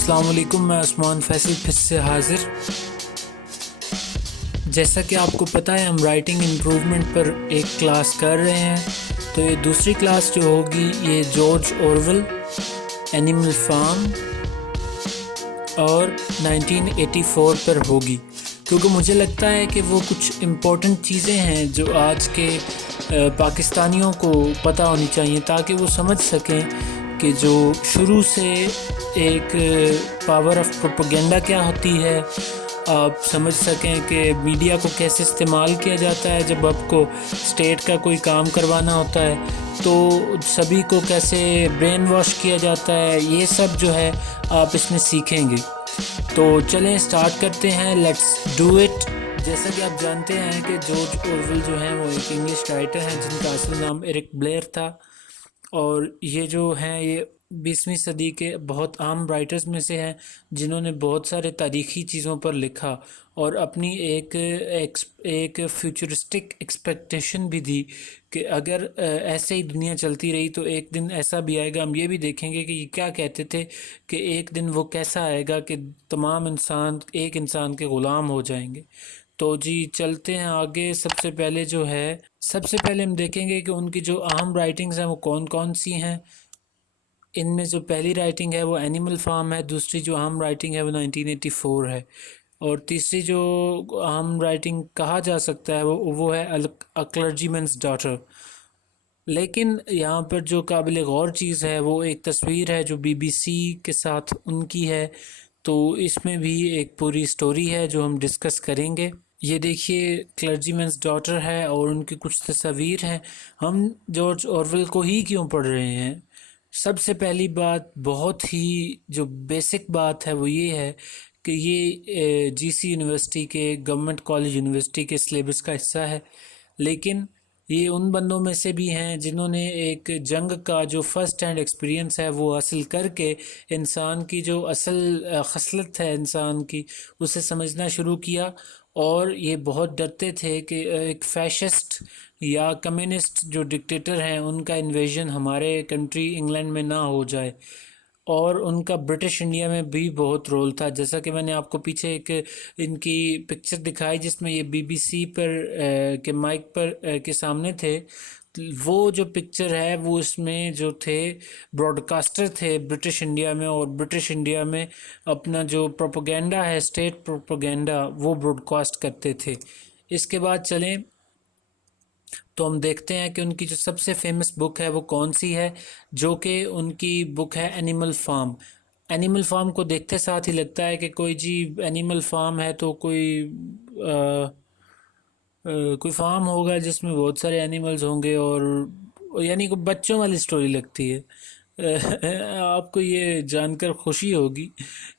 अस्सलाम वालेकुम। मैं उस्मान फैसल फिर से हाज़िर। जैसा कि आपको पता है, हम राइटिंग इम्प्रूवमेंट पर एक क्लास कर रहे हैं। तो ये दूसरी क्लास जो होगी ये जॉर्ज ऑरवेल, एनिमल फार्म और 1984 पर होगी, क्योंकि मुझे लगता है कि वो कुछ इम्पोर्टेंट चीज़ें हैं जो आज के पाकिस्तानियों को पता होनी चाहिए, ताकि वो समझ सकें कि जो शुरू से एक पावर ऑफ प्रोपेगेंडा क्या होती है, आप समझ सकें कि मीडिया को कैसे इस्तेमाल किया जाता है जब आपको स्टेट का कोई काम करवाना होता है, तो सभी को कैसे ब्रेन वॉश किया जाता है, ये सब जो है आप इसमें सीखेंगे। तो चलें स्टार्ट करते हैं, लेट्स डू इट। जैसा कि आप जानते हैं कि जॉर्ज ऑरवेल जो हैं वो एक इंग्लिश राइटर हैं जिनका असल नाम एरिक ब्लेयर था, और ये जो हैं ये 20वीं सदी के बहुत आम राइटर्स में से हैं जिन्होंने बहुत सारे तारीख़ी चीज़ों पर लिखा और अपनी एक फ्यूचरिस्टिक एक्सपेक्टेशन भी दी कि अगर ऐसे ही दुनिया चलती रही तो एक दिन ऐसा भी आएगा, हम ये भी देखेंगे कि ये क्या कहते थे कि एक दिन वो कैसा आएगा कि तमाम इंसान एक इंसान के ग़ुलाम हो जाएंगे। तो जी चलते हैं आगे। सबसे पहले हम देखेंगे कि उनकी जो अहम राइटिंग्स हैं वो कौन कौन सी हैं। इनमें जो पहली राइटिंग है वो एनिमल फार्म है, दूसरी जो अहम राइटिंग है वो 1984 है, और तीसरी जो अहम राइटिंग कहा जा सकता है वो है अ क्लर्जीमैन्स डॉटर। लेकिन यहाँ पर जो काबिल गौर चीज़ है वो एक तस्वीर है जो बीबीसी के साथ उनकी है, तो इसमें भी एक पूरी स्टोरी है जो हम डिस्कस करेंगे। ये देखिए क्लर्जीमैन्स डॉटर है और उनकी कुछ तस्वीर हैं। हम जॉर्ज ऑरवेल को ही क्यों पढ़ रहे हैं? सबसे पहली बात, बहुत ही जो बेसिक बात है वो ये है कि ये जीसी यूनिवर्सिटी के, गवर्नमेंट कॉलेज यूनिवर्सिटी के सिलेबस का हिस्सा है, लेकिन ये उन बंदों में से भी हैं जिन्होंने एक जंग का जो फ़र्स्ट हैंड एक्सपीरियंस है वो हासिल करके इंसान की जो असल खसलत है इंसान की, उसे समझना शुरू किया। और ये बहुत डरते थे कि एक फैशिस्ट या कम्युनिस्ट जो डिक्टेटर हैं उनका इन्वेजन हमारे कंट्री इंग्लैंड में ना हो जाए। और उनका ब्रिटिश इंडिया में भी बहुत रोल था, जैसा कि मैंने आपको पीछे एक इनकी पिक्चर दिखाई जिसमें ये बीबीसी पर के माइक पर के सामने थे। वो जो पिक्चर है वो इसमें जो थे ब्रॉडकास्टर थे ब्रिटिश इंडिया में, और ब्रिटिश इंडिया में अपना जो प्रोपेगेंडा है, स्टेट प्रोपेगेंडा, वो ब्रॉडकास्ट करते थे। इसके बाद चलें तो हम देखते हैं कि उनकी जो सबसे फेमस बुक है वो कौन सी है, जो कि उनकी बुक है एनिमल फार्म। एनिमल फार्म को देखते साथ ही लगता है कि कोई जी एनिमल फार्म है तो कोई फार्म होगा जिसमें बहुत सारे एनिमल्स होंगे, और यानी कोई बच्चों वाली स्टोरी लगती है। आपको ये जानकर खुशी होगी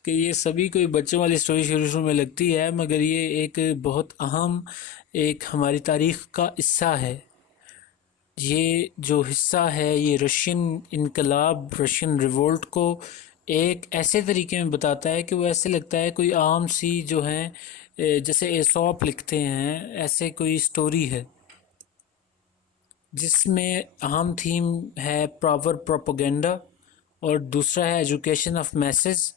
कि ये सभी कोई बच्चों वाली स्टोरी शुरू शुरू में लगती है, मगर ये एक बहुत अहम एक हमारी तारीख़ का हिस्सा है। ये जो हिस्सा है ये रशियन इनकलाब, रशियन रिवोल्ट को एक ऐसे तरीके में बताता है कि वो ऐसे लगता है कोई आम सी जो है जैसे एसॉप लिखते हैं ऐसे कोई स्टोरी है, जिसमें अहम थीम है पावर प्रोपेगेंडा, और दूसरा है education of message,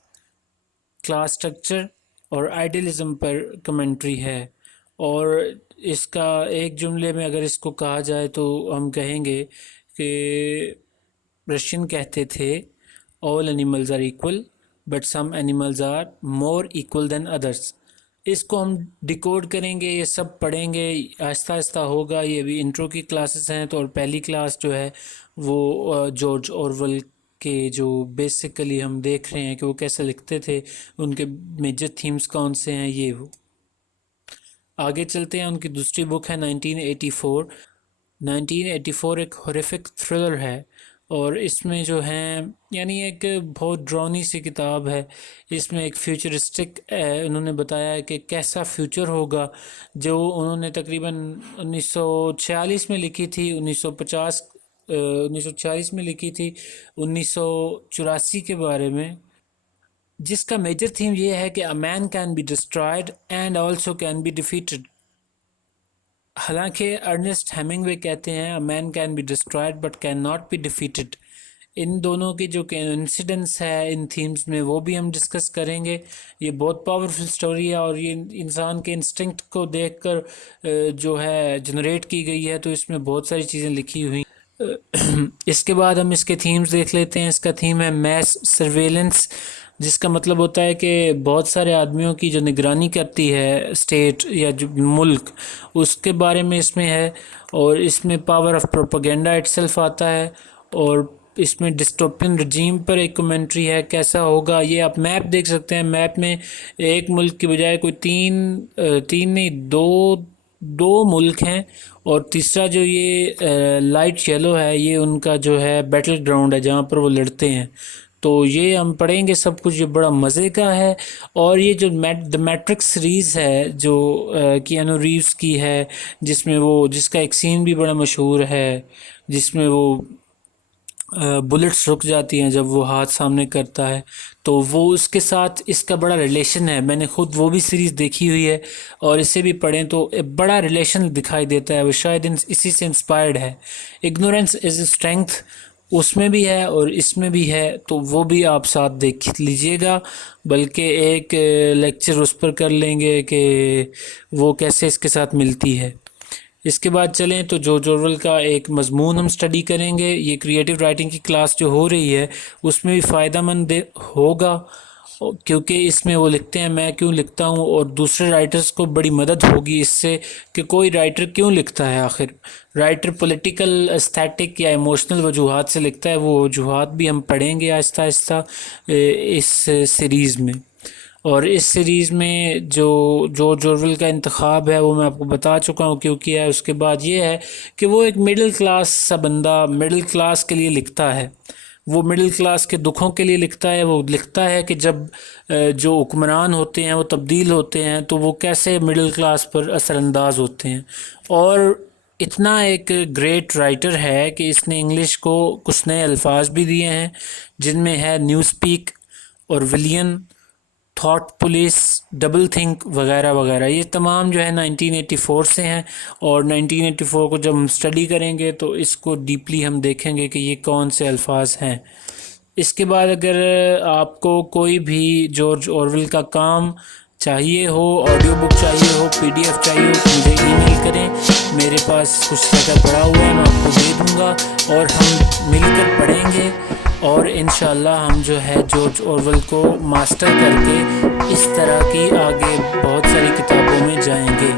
class structure और आइडियलिज्म पर कमेंट्री है। और इसका एक जुमले में अगर इसको कहा जाए तो हम कहेंगे कि रशियन कहते थे all animals are equal but some animals are more equal than others. इसको हम डिकोड करेंगे, ये सब पढ़ेंगे, आहिस्ता आहिस्ता होगा। ये भी इंट्रो की क्लासेस हैं, तो और पहली क्लास जो है वो जॉर्ज ऑरवेल के जो बेसिकली हम देख रहे हैं कि वो कैसे लिखते थे, उनके मेजर थीम्स कौन से हैं, ये वो। आगे चलते हैं, उनकी दूसरी बुक है 1984। 1984 एक हॉरिफिक थ्रिलर है, और इसमें जो है यानी एक बहुत ड्राउनी सी किताब है। इसमें एक फ्यूचरिस्टिक उन्होंने बताया है कि कैसा फ्यूचर होगा, जो उन्होंने तकरीबन 1946 में लिखी थी, 1946 में लिखी थी, 1984 के बारे में, जिसका मेजर थीम ये है कि a man can be destroyed and also can be defeated. हालांकि अर्नेस्ट हेमिंगवे कहते हैं a man can be destroyed but can not be defeated. इन दोनों की जो इंसिडेंट्स है इन थीम्स में वो भी हम डिस्कस करेंगे। ये बहुत पावरफुल स्टोरी है और ये इंसान के इंस्टिंक्ट को देखकर जो है जनरेट की गई है, तो इसमें बहुत सारी चीज़ें लिखी हुई। इसके बाद हम इसके थीम्स देख लेते हैं। इसका थीम है मैस सर्वेलेंस, जिसका मतलब होता है कि बहुत सारे आदमियों की जो निगरानी करती है स्टेट या जो मुल्क, उसके बारे में इसमें है। और इसमें पावर ऑफ प्रोपेगेंडा इटसेल्फ आता है, और इसमें डिस्टोपियन रजीम पर एक कमेंट्री है कैसा होगा। ये आप मैप देख सकते हैं, मैप में एक मुल्क की बजाय कोई तीन नहीं दो मुल्क हैं, और तीसरा जो ये लाइट येलो है ये उनका जो है बैटल ग्राउंड है जहाँ पर वो लड़ते हैं। तो ये हम पढ़ेंगे सब कुछ, ये बड़ा मज़े का है। और ये जो द मैट्रिक्स सीरीज़ है जो कियानो रीव्स की है, जिसका एक सीन भी बड़ा मशहूर है, जिसमें वो बुलेट्स रुक जाती हैं जब वो हाथ सामने करता है, तो वो उसके साथ इसका बड़ा रिलेशन है। मैंने ख़ुद वो भी सीरीज़ देखी हुई है और इसे भी पढ़ें तो एक बड़ा रिलेशन दिखाई देता है। वो शायद इसी से इंस्पायर्ड है। इग्नोरेंस इज़ ए स्ट्रेंथ उसमें भी है और इसमें भी है, तो वो भी आप साथ देख लीजिएगा। बल्कि एक लेक्चर उस पर कर लेंगे कि वो कैसे इसके साथ मिलती है। इसके बाद चलें तो जॉर्ज ऑरवेल का एक मज़मून हम स्टडी करेंगे। ये क्रिएटिव राइटिंग की क्लास जो हो रही है उसमें भी फ़ायदेमंद होगा, क्योंकि इसमें वो लिखते हैं मैं क्यों लिखता हूँ, और दूसरे राइटर्स को बड़ी मदद होगी इससे कि कोई राइटर क्यों लिखता है। आखिर राइटर पॉलिटिकल, एस्थेटिक या इमोशनल वजूहात से लिखता है, वो वजूहात भी हम पढ़ेंगे आहिस्ता आहिस्ता इस सीरीज़ में। और इस सीरीज़ में जो जॉर्ज ऑरवेल का इंतखाब है वो मैं आपको बता चुका हूँ क्यों किया है। उसके बाद ये है कि वो एक मिडिल क्लास सा बंदा मिडिल क्लास के लिए लिखता है, वो मिडिल क्लास के दुखों के लिए लिखता है। वो लिखता है कि जब जो हुक्मरान होते हैं वो तब्दील होते हैं तो वो कैसे मिडिल क्लास पर असरअंदाज होते हैं। और इतना एक ग्रेट राइटर है कि इसने इंग्लिश को कुछ नए अल्फाज भी दिए हैं, जिनमें है न्यू स्पीक और विलियन, थॉट पुलिस, डबल थिंक वगैरह वगैरह। ये तमाम जो है 1984 से हैं, और 1984 को जब हम स्टडी करेंगे तो इसको डीपली हम देखेंगे कि ये कौन से अल्फाज हैं। इसके बाद अगर आपको कोई भी जॉर्ज ऑरवेल का काम चाहिए हो, ऑडियो बुक चाहिए हो, PDF चाहिए हो, तो मुझे ईमेल करें। मेरे पास कुछ जगह पड़ा हुआ है, मैं आपको दे दूँगा और हम मिलकर पढ़ेंगे। और इंशाल्लाह हम जो है जॉर्ज ऑरवेल को मास्टर करके इस तरह की आगे बहुत सारी किताबों में जाएंगे।